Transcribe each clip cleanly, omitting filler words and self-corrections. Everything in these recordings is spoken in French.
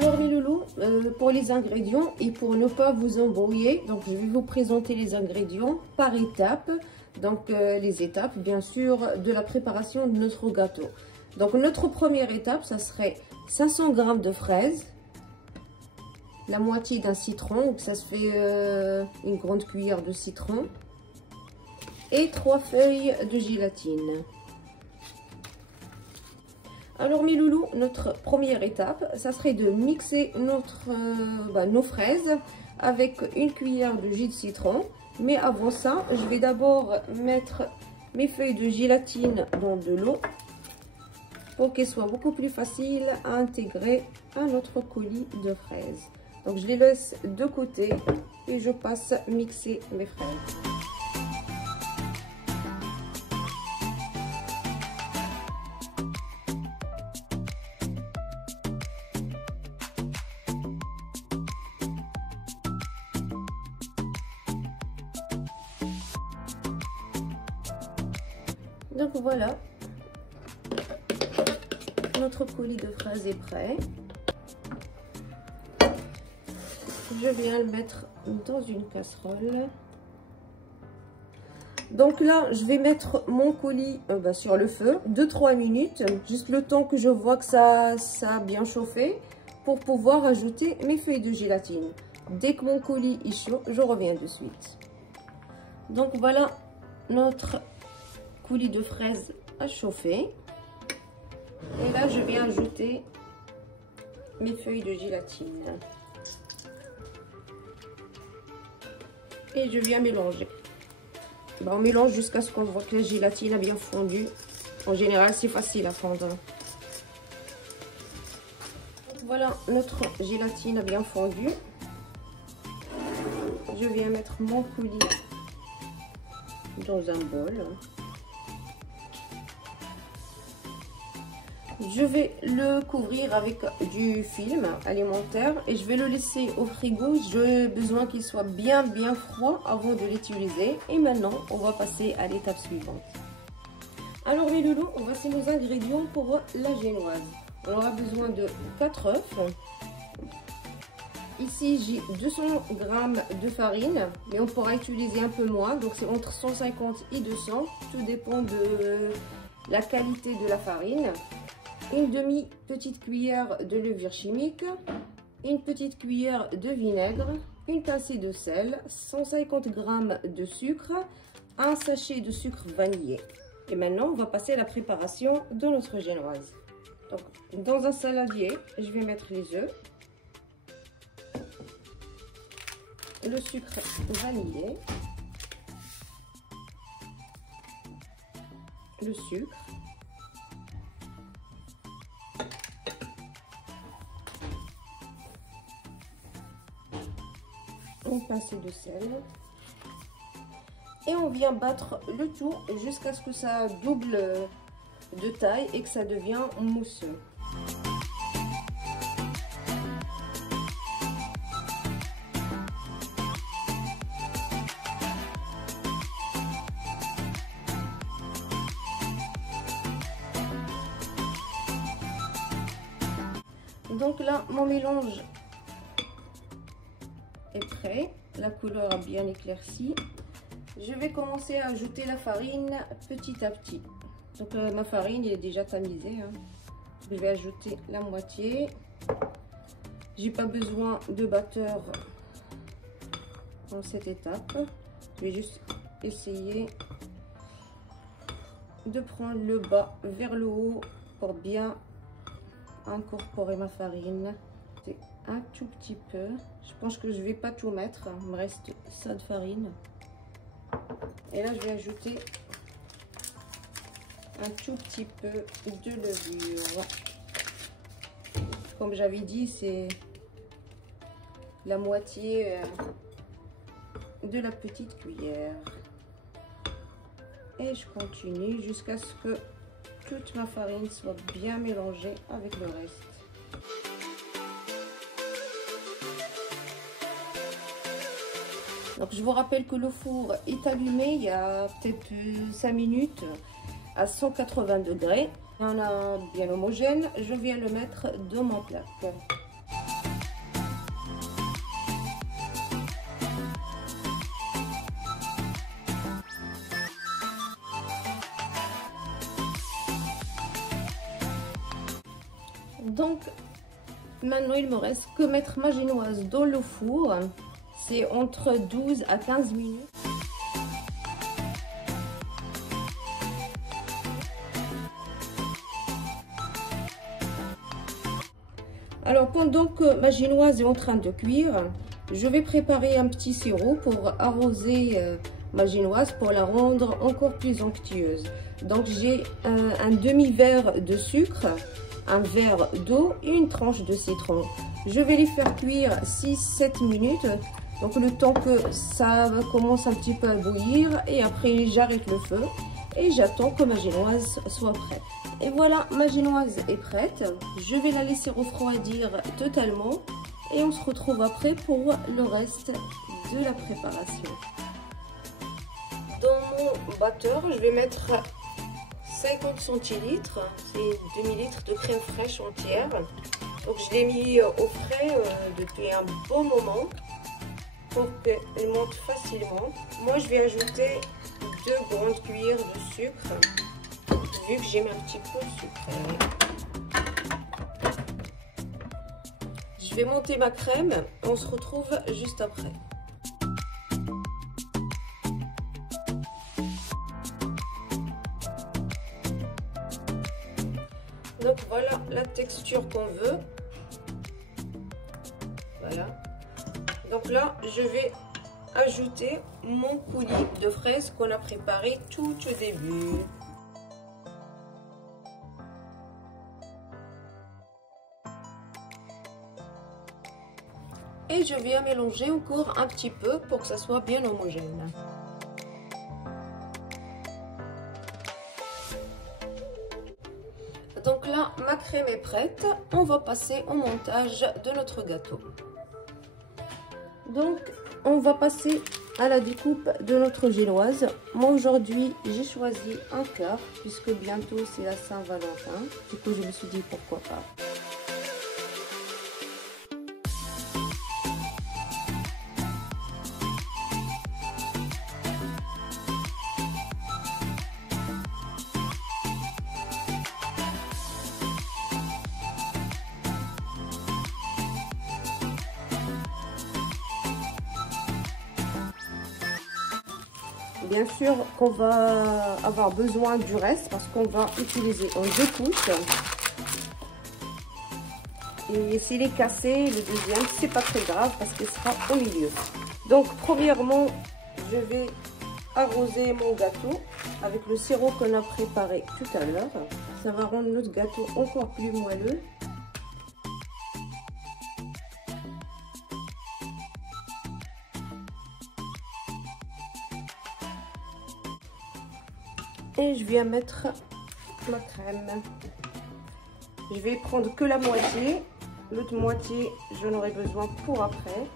Alors les loulous, pour les ingrédients et pour ne pas vous embrouiller, donc je vais vous présenter les ingrédients par étapes. Donc les étapes bien sûr de la préparation de notre gâteau. Donc notre première étape, ça serait 500 g de fraises, la moitié d'un citron, donc ça se fait une grande cuillère de citron, et 3 feuilles de gélatine. Alors mes loulous, notre première étape, ça serait de mixer nos fraises avec une cuillère de jus de citron. Mais avant ça, je vais d'abord mettre mes feuilles de gélatine dans de l'eau pour qu'elles soient beaucoup plus faciles à intégrer à notre coulis de fraises. Donc je les laisse de côté et je passe mixer mes fraises. Donc voilà, notre coulis de fraises est prêt. Je viens le mettre dans une casserole. Donc là, je vais mettre mon coulis sur le feu 2-3 minutes, juste le temps que je vois que ça a bien chauffé pour pouvoir ajouter mes feuilles de gélatine. Dès que mon coulis est chaud, je reviens de suite. Donc voilà, notre coulis de fraises à chauffer. Et là, je vais ajouter mes feuilles de gélatine. Et je viens mélanger. On mélange jusqu'à ce qu'on voit que la gélatine a bien fondu. En général, c'est facile à fondre. Voilà, notre gélatine a bien fondu. Je viens mettre mon coulis dans un bol. Je vais le couvrir avec du film alimentaire et je vais le laisser au frigo. J'ai besoin qu'il soit bien froid avant de l'utiliser. Et maintenant, on va passer à l'étape suivante. Alors les loulous, voici nos ingrédients pour la génoise. On aura besoin de 4 œufs. Ici, j'ai 200 g de farine, mais on pourra utiliser un peu moins. Donc c'est entre 150 et 200. Tout dépend de la qualité de la farine. Une demi-petite cuillère de levure chimique, une petite cuillère de vinaigre, une pincée de sel, 150 g de sucre, un sachet de sucre vanillé. Et maintenant, on va passer à la préparation de notre génoise. Donc, dans un saladier, je vais mettre les œufs, le sucre vanillé, le sucre, une pincée de sel et on vient battre le tout jusqu'à ce que ça double de taille et que ça devient mousseux. Donc là, mon mélange est prêt, la couleur a bien éclairci. Je vais commencer à ajouter la farine petit à petit. Donc ma farine est déjà tamisée, hein. Je vais ajouter la moitié. J'ai pas besoin de batteur dans cette étape. Je vais juste essayer de prendre le bas vers le haut pour bien incorporer ma farine. Un tout petit peu. Je pense que je vais pas tout mettre. Il me reste ça de farine. Et là, je vais ajouter un tout petit peu de levure. Comme j'avais dit, c'est la moitié de la petite cuillère. Et je continue jusqu'à ce que toute ma farine soit bien mélangée avec le reste. Donc je vous rappelle que le four est allumé il y a peut-être 5 minutes à 180 degrés. On a bien homogène, je viens le mettre dans ma plaque. Donc maintenant il me reste que mettre ma génoise dans le four. C'est entre 12 à 15 minutes. Alors pendant que ma génoise est en train de cuire, je vais préparer un petit sirop pour arroser ma génoise pour la rendre encore plus onctueuse. Donc j'ai un demi-verre de sucre, un verre d'eau et une tranche de citron. Je vais les faire cuire 6-7 minutes. Donc le temps que ça commence un petit peu à bouillir, et après j'arrête le feu et j'attends que ma génoise soit prête. Et voilà, ma génoise est prête. Je vais la laisser refroidir totalement et on se retrouve après pour le reste de la préparation. Dans mon batteur, je vais mettre 50 centilitres, c'est demi-litre de crème fraîche entière. Donc je l'ai mis au frais depuis un bon moment pour qu'elle monte facilement. Moi je vais ajouter 2 grandes cuillères de sucre, vu que j'aime un petit peu sucré. Je vais monter ma crème, on se retrouve juste après. Donc voilà la texture qu'on veut. Voilà. Donc là, je vais ajouter mon coulis de fraises qu'on a préparé tout au début. Et je viens mélanger encore un petit peu pour que ça soit bien homogène. Donc là, ma crème est prête. On va passer au montage de notre gâteau. Donc, on va passer à la découpe de notre génoise. Moi, aujourd'hui, j'ai choisi un quart, puisque bientôt, c'est la Saint-Valentin. Du coup, je me suis dit, pourquoi pas. Bien sûr qu'on va avoir besoin du reste parce qu'on va utiliser en 2 couches. Et s'il est cassé, le deuxième, c'est pas très grave parce qu'il sera au milieu. Donc premièrement, je vais arroser mon gâteau avec le sirop qu'on a préparé tout à l'heure. Ça va rendre notre gâteau encore plus moelleux. Et je viens mettre ma crème. Je vais prendre que la moitié. L'autre moitié, j'en aurai besoin pour après.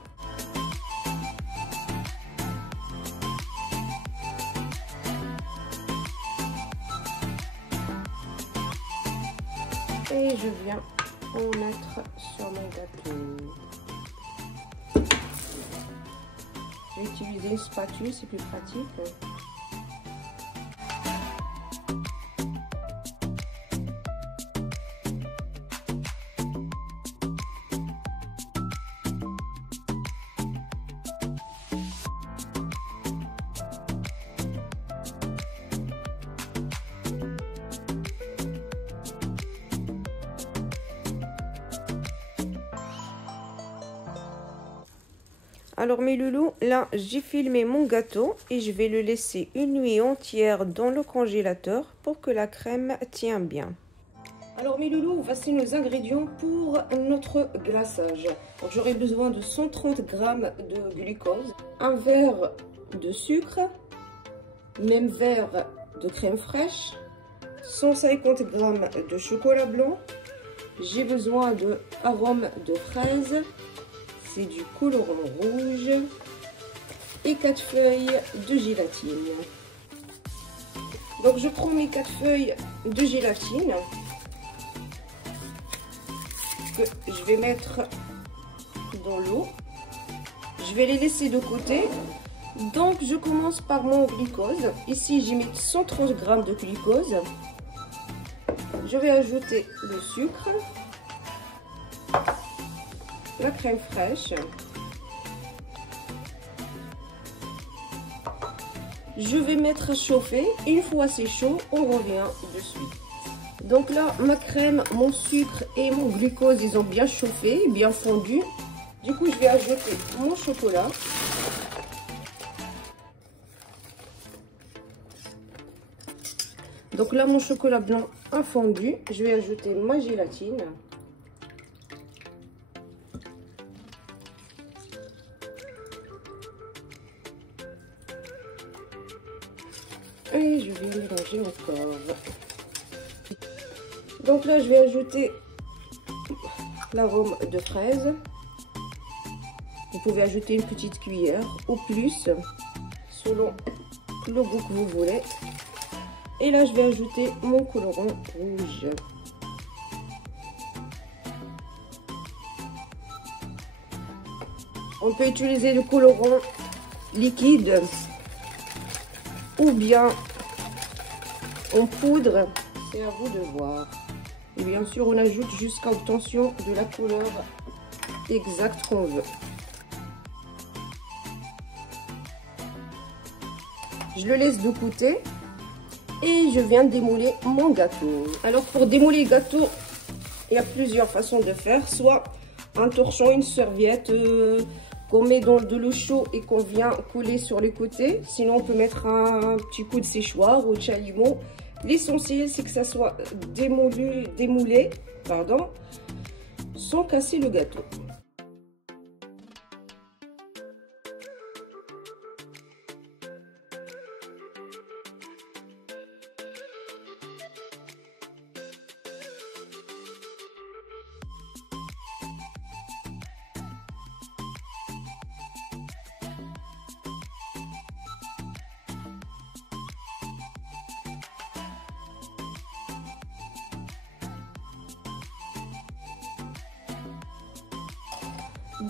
Et je viens en mettre sur mon gâteau. Je vais utiliser une spatule, c'est plus pratique. Alors mes loulous, là j'ai filmé mon gâteau et je vais le laisser une nuit entière dans le congélateur pour que la crème tienne bien. Alors mes loulous, voici nos ingrédients pour notre glaçage. J'aurai besoin de 130 g de glucose, un verre de sucre, même verre de crème fraîche, 150 g de chocolat blanc. J'ai besoin de arôme de fraise. C'est du colorant rouge et 4 feuilles de gélatine. Donc je prends mes 4 feuilles de gélatine que je vais mettre dans l'eau. Je vais les laisser de côté. Donc je commence par mon glucose. Ici j'ai mis 130 g de glucose. Je vais ajouter le sucre. la crème fraîche. Je vais mettre à chauffer. Une fois c'est chaud, on revient de suite. Donc là, ma crème, mon sucre et mon glucose, ils ont bien chauffé, bien fondu. Du coup, je vais ajouter mon chocolat. Donc là, mon chocolat blanc a fondu. Je vais ajouter ma gélatine. Et je vais mélanger encore. Donc là, je vais ajouter l'arôme de fraise. Vous pouvez ajouter une petite cuillère ou plus, selon le goût que vous voulez. Et là, je vais ajouter mon colorant rouge. On peut utiliser le colorant liquide ou bien en poudre, c'est à vous de voir. Et bien sûr, on ajoute jusqu'à obtention de la couleur exacte qu'on veut. Je le laisse de côté et je viens démouler mon gâteau. Alors pour démouler le gâteau, il y a plusieurs façons de faire. Soit un torchon, une serviette qu'on met dans de l'eau chaude et qu'on vient coller sur les côtés. Sinon, on peut mettre un petit coup de séchoir ou de chalumeau. L'essentiel, c'est que ça soit démoulé, sans casser le gâteau.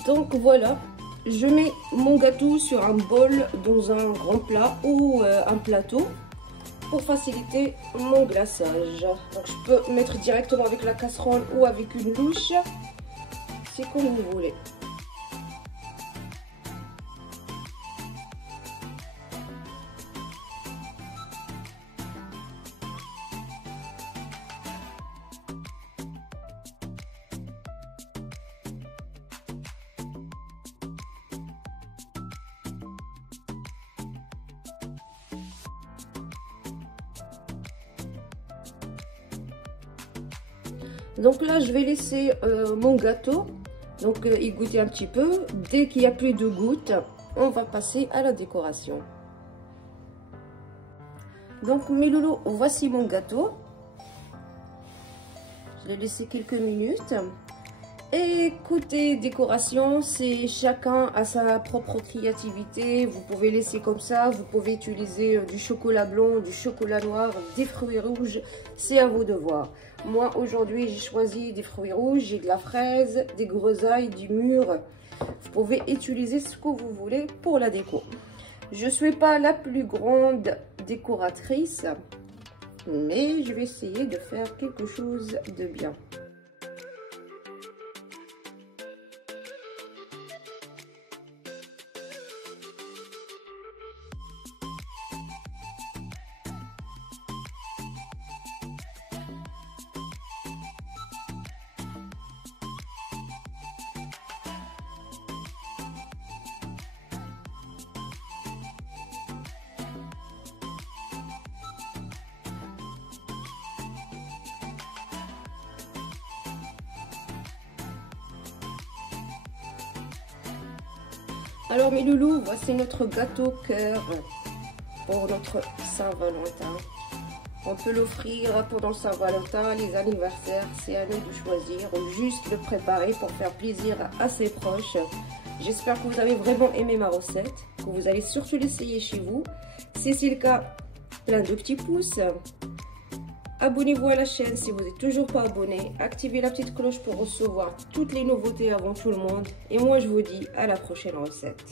Donc voilà, je mets mon gâteau sur un bol dans un grand plat ou un plateau pour faciliter mon glaçage. Donc je peux mettre directement avec la casserole ou avec une louche, c'est comme vous voulez. Donc là, je vais laisser mon gâteau égoutter un petit peu. Dès qu'il n'y a plus de gouttes, on va passer à la décoration. Donc mes loulous, voici mon gâteau. Je l'ai laissé quelques minutes. Et côté décoration, c'est chacun à sa propre créativité. Vous pouvez laisser comme ça, vous pouvez utiliser du chocolat blanc, du chocolat noir, des fruits rouges. C'est à vous de voir. Moi, aujourd'hui, j'ai choisi des fruits rouges, j'ai de la fraise, des groseilles, du mûr. Vous pouvez utiliser ce que vous voulez pour la déco. Je ne suis pas la plus grande décoratrice, mais je vais essayer de faire quelque chose de bien. Alors mes loulous, voici notre gâteau cœur pour notre Saint-Valentin. On peut l'offrir pendant Saint-Valentin, les anniversaires, c'est à nous de choisir, ou juste le préparer pour faire plaisir à ses proches. J'espère que vous avez vraiment aimé ma recette, que vous allez surtout l'essayer chez vous. Si c'est le cas, plein de petits pouces. Abonnez-vous à la chaîne si vous n'êtes toujours pas abonné. Activez la petite cloche pour recevoir toutes les nouveautés avant tout le monde. Et moi, je vous dis à la prochaine recette.